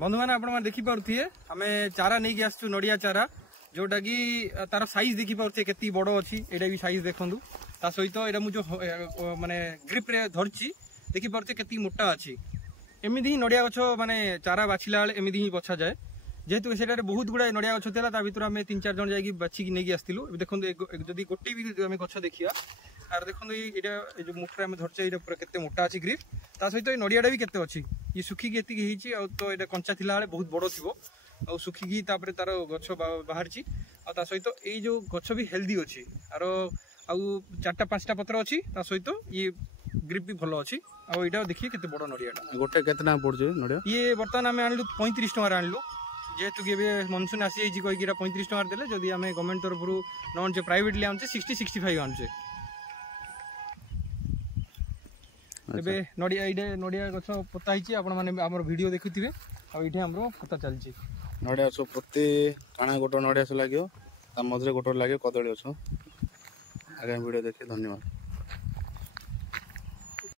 बंधु मैंने आप देखी पारे आम चारा नहीं कि आसु नड़िया चारा जोटा कि तार साइज देखी पारे के बड़ अच्छी यहाँ भी साइज देखूँ ता सहित यहाँ मुझे माने ग्रिप रे धरची देखी पारे के मोटा अच्छी एमती ही नड़िया गछ माने चारा बाछिला बेले एमती ही बछा जाए जेहेतु से बहुत गुड़ाए नड़िया गछ था भर आम 3-4 जन जा बाछिकी नहीं आसलु देखो जदि गोटे भी आम गछ देखा आर देखो ये जो मुठे आम धरचे ये केते मोटा अच्छी ग्रिप ता सहित ये नड़ियाटा भी केते अच्छी ये सुखिकी एतिकी तो ये कंचा थिला बेले बहुत बड़ थी आ सुखिकी तार गछ बाहर ता सहित ये जो गछ भी हेल्दी अच्छी आर आउ 4-5टा पत्र अच्छी ता सहित ये ग्रिप भी भल अच्छी आईटा देखिए केते बड़ नड़ियाटा गोटे केते टाइम पड़छ नड़िया ये बर्तमान आम आनलु 35 टଙ୍କା आनलु जेहेतु कि मनसून आसी कहीकि 35 टଙ୍କା देले जदि आम गवर्नमेंट तरफ नौचे प्राइवेटली आनुचे 60-65 आनुचे एबे नड़िया ये नड़िया गछ पोता ही आपण माने हमर वीडियो देखुथिबे आ इठे हमरो पोता चलची नड़िया सो प्रति काना गोटो नड़िया से लागियो ता मधुरे गोटो लागे कदळी अछ आगे वीडियो देखे धन्यवाद।